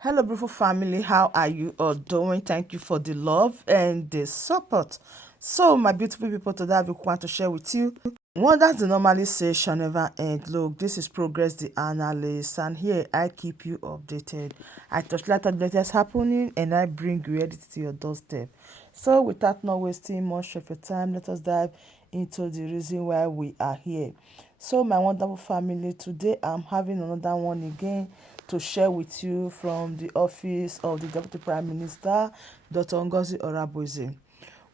Hello, beautiful family. How are you all doing? Thank you for the love and the support. So, my beautiful people, today I want to share with you one that the normally say shall never end. Look, this is Progress the Analyst, and here I keep you updated. I touch light on the latest happening, and I bring reality to your doorstep. So, without not wasting much of your time, let us dive into the reason why we are here. So, my wonderful family, today I'm having another one again to share with you from the office of the Deputy Prime Minister, Dr. Ngozi Orabueze,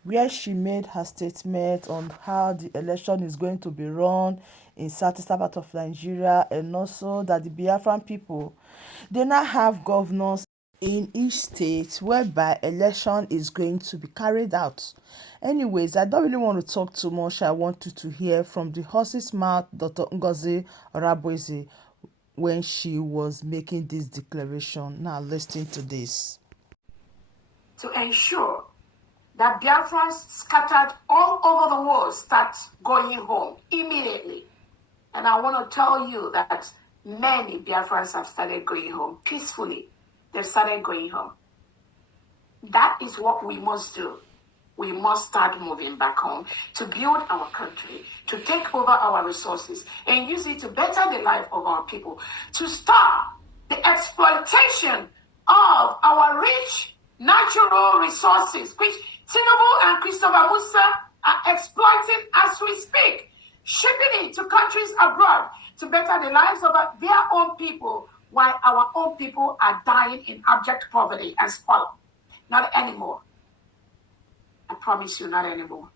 where she made her statement on how the election is going to be run in southeastern part of Nigeria, and also that the Biafran people, they now have governors in each state whereby election is going to be carried out. Anyways, I don't really want to talk too much. I want you to hear from the horse's mouth, Dr. Ngozi Orabueze, when she was making this declaration. Now listen to this. To ensure that Biafrans scattered all over the world start going home immediately. And I want to tell you that many Biafrans have started going home peacefully. They've started going home. That is what we must do. We must start moving back home to build our country, to take over our resources and use it to better the life of our people, to stop the exploitation of our rich natural resources, which Tinubu and Christopher Musa are exploiting as we speak, shipping it to countries abroad to better the lives of their own people, while our own people are dying in abject poverty and squalor. Not anymore. I promise you, not anymore.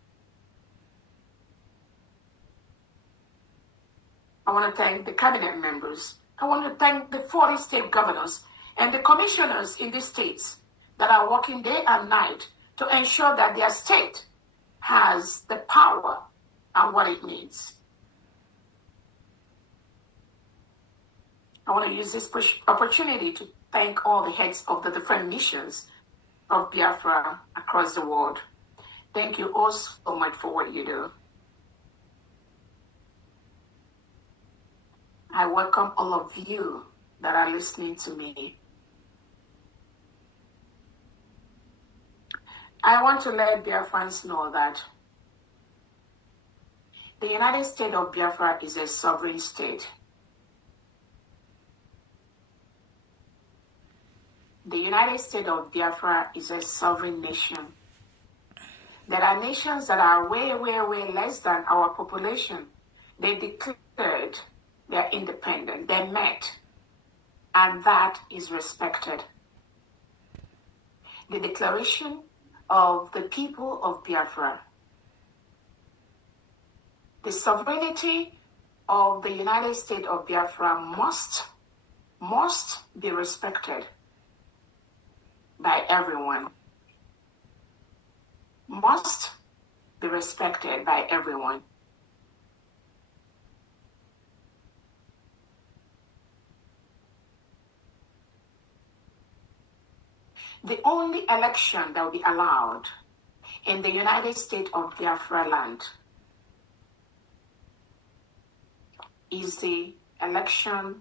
I want to thank the cabinet members. I want to thank the 40 state governors and the commissioners in the states that are working day and night to ensure that their state has the power and what it needs. I want to use this opportunity to thank all the heads of the different missions of Biafra across the world. Thank you all so much for what you do. I welcome all of you that are listening to me. I want to let Biafrans know that the United States of Biafra is a sovereign state. The United States of Biafra is a sovereign nation. There are nations that are way, way, way less than our population. They declared their independence. They met, and that is respected. The declaration of the people of Biafra, the sovereignty of the United States of Biafra must be respected by everyone. Must be respected by everyone. The only election that will be allowed in the United States of Biafra land is the election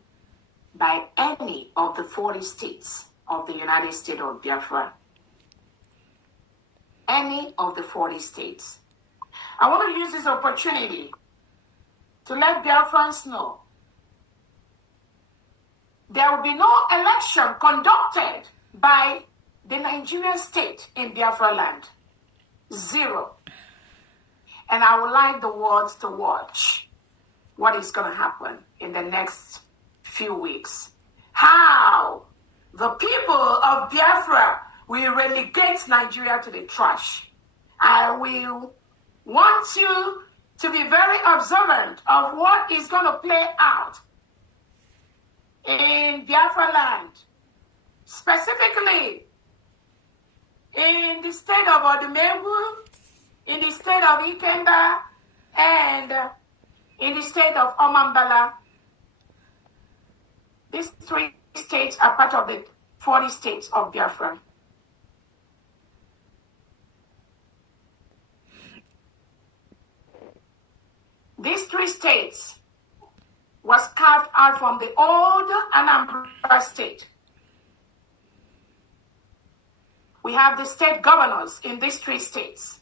by any of the 40 states of the United States of Biafra. Any of the 40 states. I want to use this opportunity to let Biafrans know there will be no election conducted by the Nigerian state in Biafra land. Zero. And I would like the world to watch what is going to happen in the next few weeks. How the people of Biafra will relegate Nigeria to the trash. I will want you to be very observant of what is going to play out in Biafra land, specifically in the state of Odumegwu, in the state of Ikemba, and in the state of Omambala. These 3 states are part of the 40 states of Biafra. These 3 states was carved out from the old Anambra state. we have the state governors in these 3 states.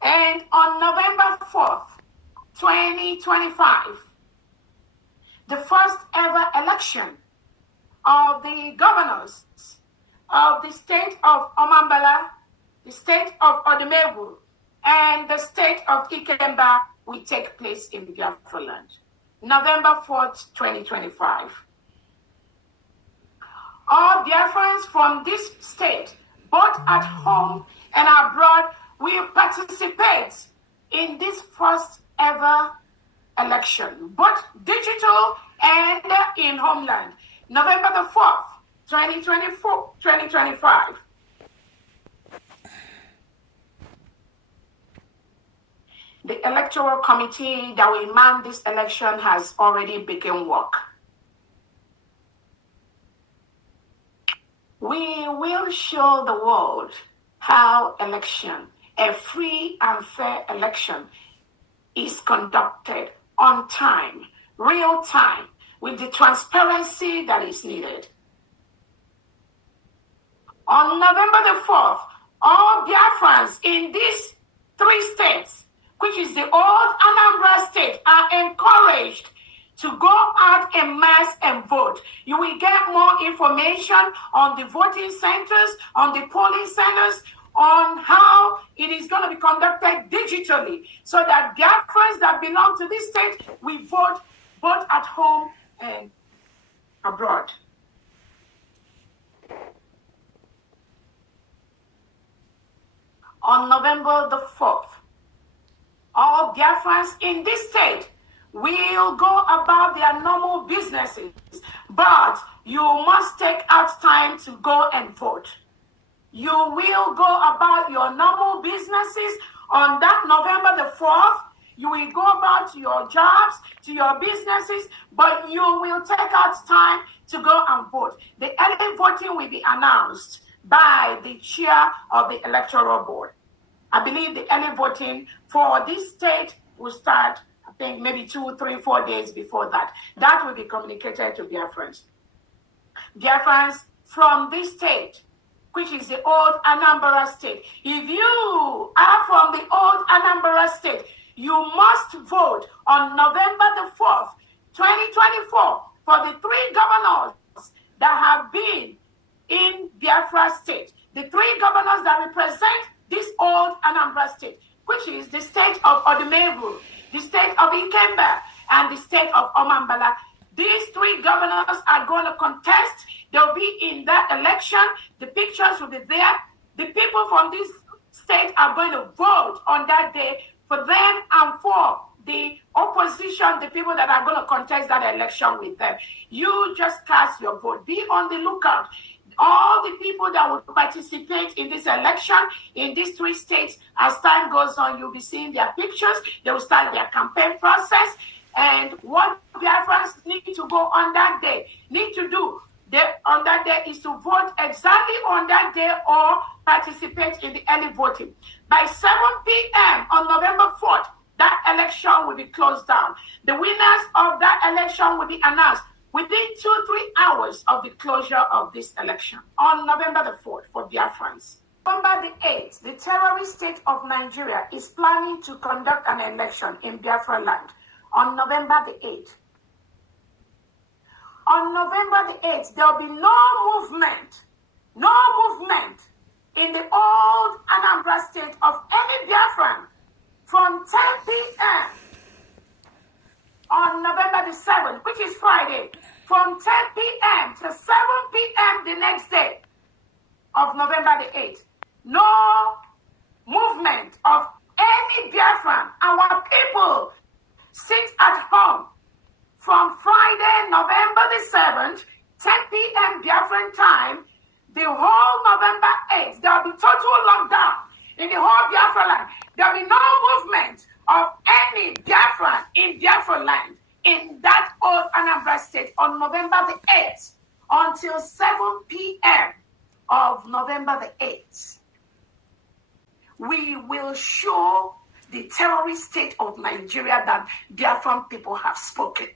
And on November 4th, 2025, the first ever election of the governors of the state of Anambra, the state of Orabueze, and the state of Ikemba will take place in Biafran land. November 4th, 2025. All Biafrans from this state, both at home and abroad, will participate in this first ever election, both digital and in homeland. November the 4th, 2025. The electoral committee that will man this election has already begun work. We will show the world how election, a free and fair election, is conducted on time, real time, with the transparency that is needed. On November the 4th, all Biafrans in these 3 states, which is the old Anambra state, are encouraged to go out en masse and vote. You will get more information on the voting centers, on the polling centers, on how it is going to be conducted digitally, so that Biafrans that belong to this state will vote both at home and abroad. On November the 4th, all Biafrans in this state will go about their normal businesses, but you must take out time to go and vote. You will go about your normal businesses on that November the 4th. You will go about to your jobs, to your businesses, but you will take out time to go and vote. The early voting will be announced by the chair of the electoral board. I believe the early voting for this state will start, I think, maybe 2, 3, 4 days before that. That will be communicated to Biafrans. Biafrans from this state, which is the old Anambra state. If you are from the old Anambra state, you must vote on November the 4th, 2024, for the 3 governors that have been in Biafra state. The 3 governors that represent this old Anambra state, which is the state of Orabueze, the state of Ikemba, and the state of Anambra. These 3 governors are going to contest. They'll be in that election. The pictures will be there. The people from this state are going to vote on that day for them and for the opposition, the people that are going to contest that election with them. You just cast your vote. Be on the lookout. All the people that will participate in this election in these 3 states, as time goes on, you'll be seeing their pictures. They will start their campaign process. And what Biafrans need to go on that day, need to do on that day is to vote exactly on that day or participate in the early voting. By 7 p.m. on November 4th, that election will be closed down. The winners of that election will be announced within 2-3 hours of the closure of this election on November the 4th for Biafrans. November the 8th, the terrorist state of Nigeria is planning to conduct an election in Biafra land on November the 8th. On November the 8th, there will be no movement in the old Anambra state of any Biafran from 10 p.m. on November the 7th, which is Friday, from 10 p.m. to 7 p.m. the next day of November the 8th. No movement of any Biafran. Our people sit at home from Friday, November the 7th, 10 p.m. Biafran time, the whole November 8th. There will be total lockdown in the whole Biafra land. There will be no movement of any Biafran in Biafra land in that old Anambra state on November the 8th until 7 p.m. of November the 8th. We will show the terrorist state of Nigeria that Biafran people have spoken,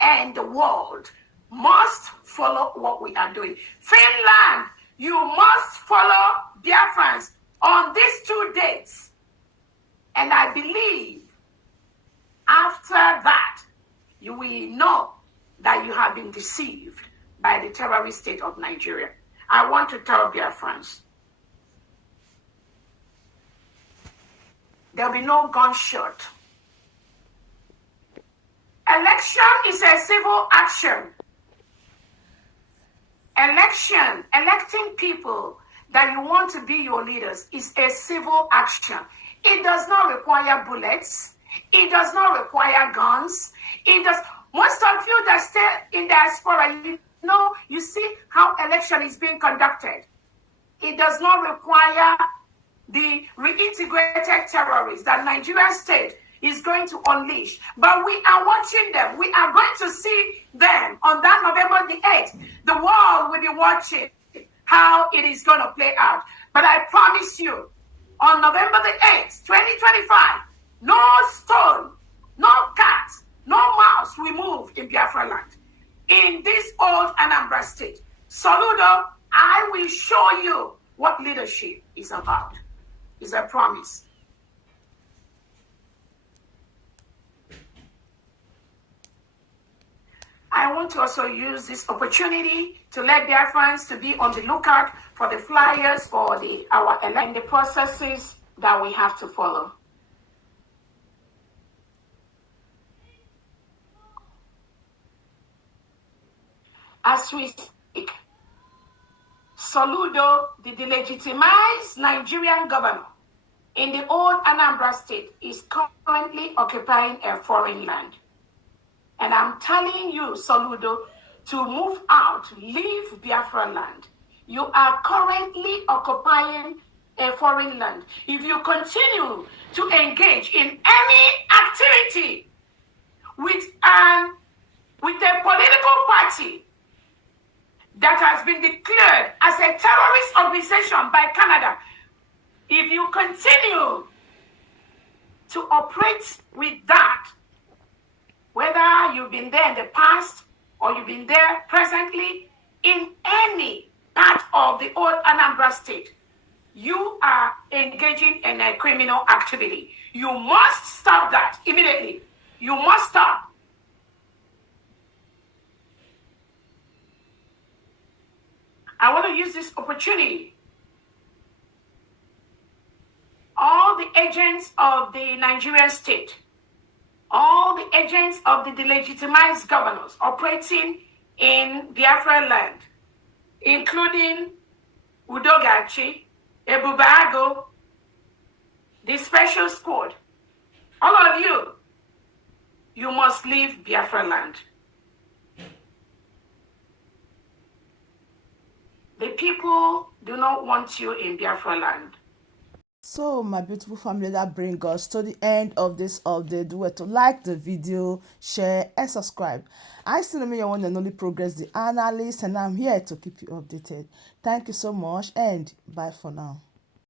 and the world must follow what we are doing. Finland You must follow Biafrans on these 2 dates. And I believe after that, you will know that you have been deceived by the terrorist state of Nigeria. I want to tell Biafrans, there'll be no gunshot. Election is a civil action. Electing people that you want to be your leaders is a civil action. It does not require bullets. It does not require guns. Most of you that stay in diaspora, you see how election is being conducted. It does not require the reintegrated terrorists that Nigerian state is going to unleash. But we are watching them. We are going to see them on that November the 8th. The world will be watching how it is going to play out. But I promise you, on November the 8th, 2025, no stone, no cat, no mouse will move in Biafra land. In this old Anambra state, Soludo, I will show you what leadership is about. It's a promise. I want to also use this opportunity to let Biafrans to be on the lookout for the flyers for our election and the processes that we have to follow. As we speak, Soludo, the delegitimized Nigerian governor in the old Anambra state, is currently occupying a foreign land. And I'm telling you, Soludo, to move out, leave Biafra land. You are currently occupying a foreign land. If you continue to engage in any activity with a political party that has been declared as a terrorist organization by Canada, if you continue to operate with that, whether you've been there in the past or you've been there presently, in any part of the old Anambra state, you are engaging in a criminal activity. You must stop that immediately. You must stop. I want to use this opportunity. All the agents of the Nigerian state, all the agents of the delegitimized governors operating in Biafra land, including Udogachi, Ebubago, the special squad, all of you, you must leave Biafra land. The people do not want you in Biafra land. So my beautiful family, that brings us to the end of this update. Do it to like the video, share and subscribe. I still am your one and only Progress the Analyst, and I'm here to keep you updated. Thank you so much and bye for now.